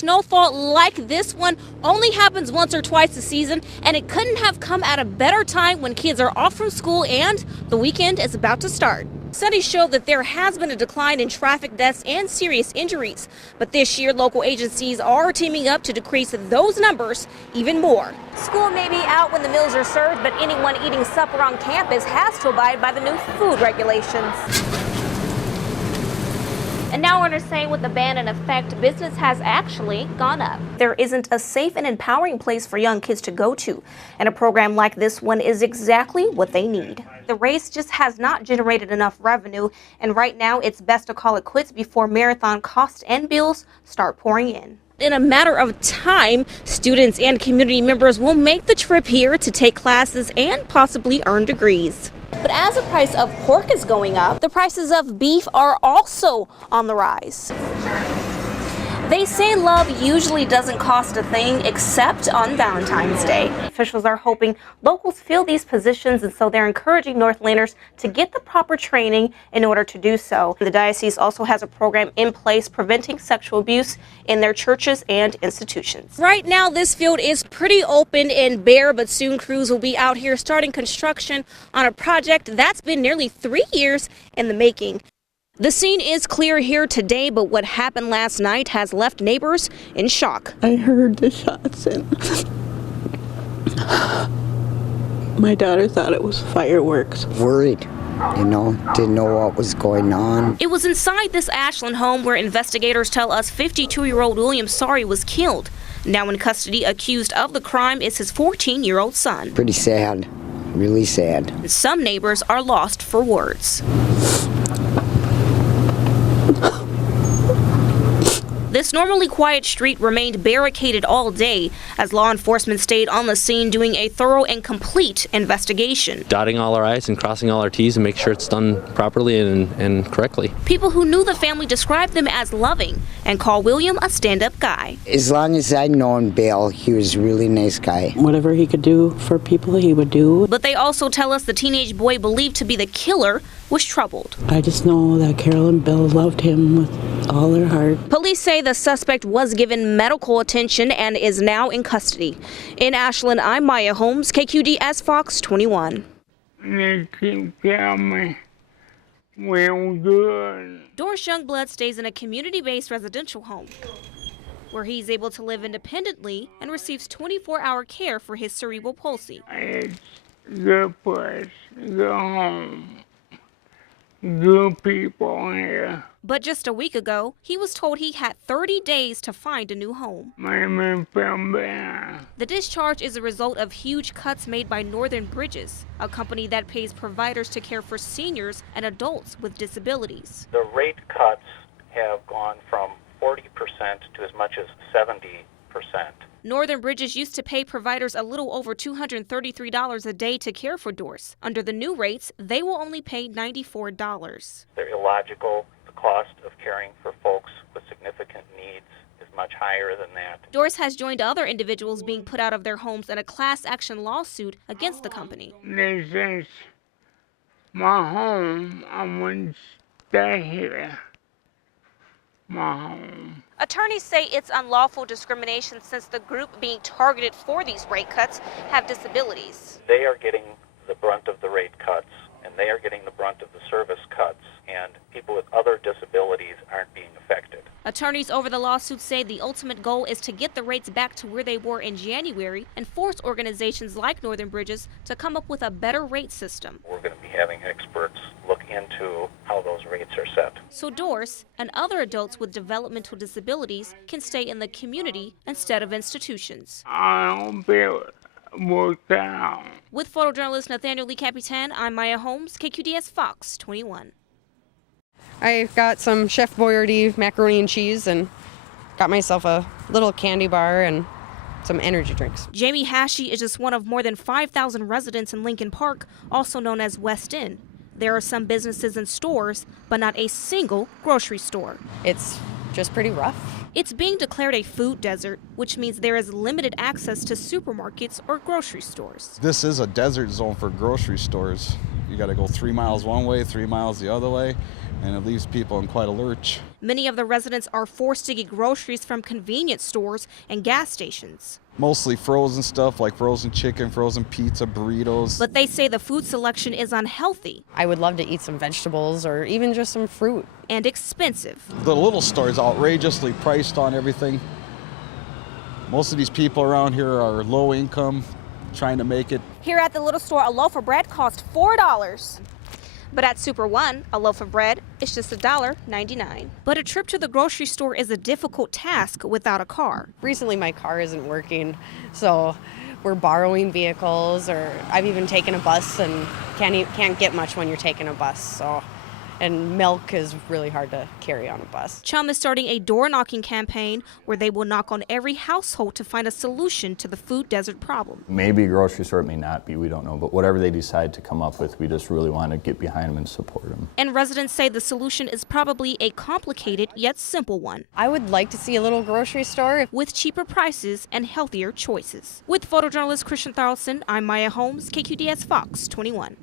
Snowfall like this one only happens once or twice a season, and it couldn't have come at a better time when kids are off from school and the weekend is about to start. Studies show that there has been a decline in traffic deaths and serious injuries, but this year local agencies are teaming up to decrease those numbers even more. School may be out when the meals are served, but anyone eating supper on campus has to abide by the new food regulations. And now we're saying with the ban in effect, business has actually gone up. There isn't a safe and empowering place for young kids to go to, and a program like this one is exactly what they need. The race just has not generated enough revenue, and right now it's best to call it quits before marathon costs and bills start pouring in. In a matter of time, students and community members will make the trip here to take classes and possibly earn degrees. But as the price of pork is going up, the prices of beef are also on the rise. They say love usually doesn't cost a thing except on Valentine's Day. Officials are hoping locals fill these positions, and so they're encouraging Northlanders to get the proper training in order to do so. The diocese also has a program in place preventing sexual abuse in their churches and institutions. Right now, this field is pretty open and bare, but soon crews will be out here starting construction on a project that's been nearly 3 years in the making. The scene is clear here today, but what happened last night has left neighbors in shock. I heard the shots and my daughter thought it was fireworks. Worried, didn't know what was going on. It was inside this Ashland home where investigators tell us 52-year-old William Sari was killed. Now in custody, accused of the crime is his 14-year-old son. Pretty sad, really sad. Some neighbors are lost for words. This normally quiet street remained barricaded all day as law enforcement stayed on the scene doing a thorough and complete investigation. Dotting all our I's and crossing all our T's and make sure it's done properly and correctly. People who knew the family described them as loving and call William a stand-up guy. As long as I'd known Bill, he was a really nice guy. Whatever he could do for people, he would do. But they also tell us the teenage boy believed to be the killer was troubled. I just know that Carol and Bill loved him with all their heart. Police say the suspect was given medical attention and is now in custody. In Ashland, I'm Maya Holmes, KQDS Fox 21. They keep telling me we're good. Doris Youngblood stays in a community-based residential home where he's able to live independently and receives 24-hour care for his cerebral palsy. It's a good place, good home, good people here. But just a week ago, he was told he had 30 days to find a new home. Made me feel bad. The discharge is a result of huge cuts made by Northern Bridges, a company that pays providers to care for seniors and adults with disabilities. The rate cuts have gone from 40% to as much as 70%. Northern Bridges used to pay providers a little over $233 a day to care for Doris. Under the new rates, they will only pay $94. They're illogical. The cost of caring for folks with significant needs is much higher than that. Doris has joined other individuals being put out of their homes in a class action lawsuit against the company. This is my home. I wouldn't stay here. My home. Attorneys say it's unlawful discrimination since the group being targeted for these rate cuts have disabilities. They are getting the brunt of the rate cuts, and they are getting the brunt of the service cuts, and people with other disabilities aren't being affected. Attorneys over the lawsuit say the ultimate goal is to get the rates back to where they were in January and force organizations like Northern Bridges to come up with a better rate system. We're going to be having experts look into how those rates are set. So Doris and other adults with developmental disabilities can stay in the community instead of institutions. I don't feel worked out. With photojournalist Nathaniel Lee Capitan, I'm Maya Holmes, KQDS Fox 21. I got some Chef Boyardee macaroni and cheese and got myself a little candy bar and some energy drinks. Jamie Hashey is just one of more than 5,000 residents in Lincoln Park, also known as West End. There are some businesses and stores, but not a single grocery store. It's just pretty rough. It's being declared a food desert, which means there is limited access to supermarkets or grocery stores. This is a desert zone for grocery stores. You got to go 3 miles one way, 3 miles the other way. and it leaves people in quite a lurch. Many of the residents are forced to get groceries from convenience stores and gas stations. Mostly frozen stuff like frozen chicken, frozen pizza, burritos. But they say the food selection is unhealthy. I would love to eat some vegetables or even just some fruit. And expensive. The little store is outrageously priced on everything. Most of these people around here are low income, trying to make it. Here at the little store, a loaf of bread costs $4. But at Super One, a loaf of bread is just $1.99. But a trip to the grocery store is a difficult task without a car. Recently my car isn't working, so we're borrowing vehicles, or I've even taken a bus and can't get much when you're taking a bus. So. And milk is really hard to carry on a bus. Chum is starting a door-knocking campaign where they will knock on every household to find a solution to the food desert problem. Maybe a grocery store, it may not be, we don't know. But whatever they decide to come up with, we just really want to get behind them and support them. And residents say the solution is probably a complicated yet simple one. I would like to see a little grocery store with cheaper prices and healthier choices. With photojournalist Christian Tharlson, I'm Maya Holmes, KQDS Fox 21.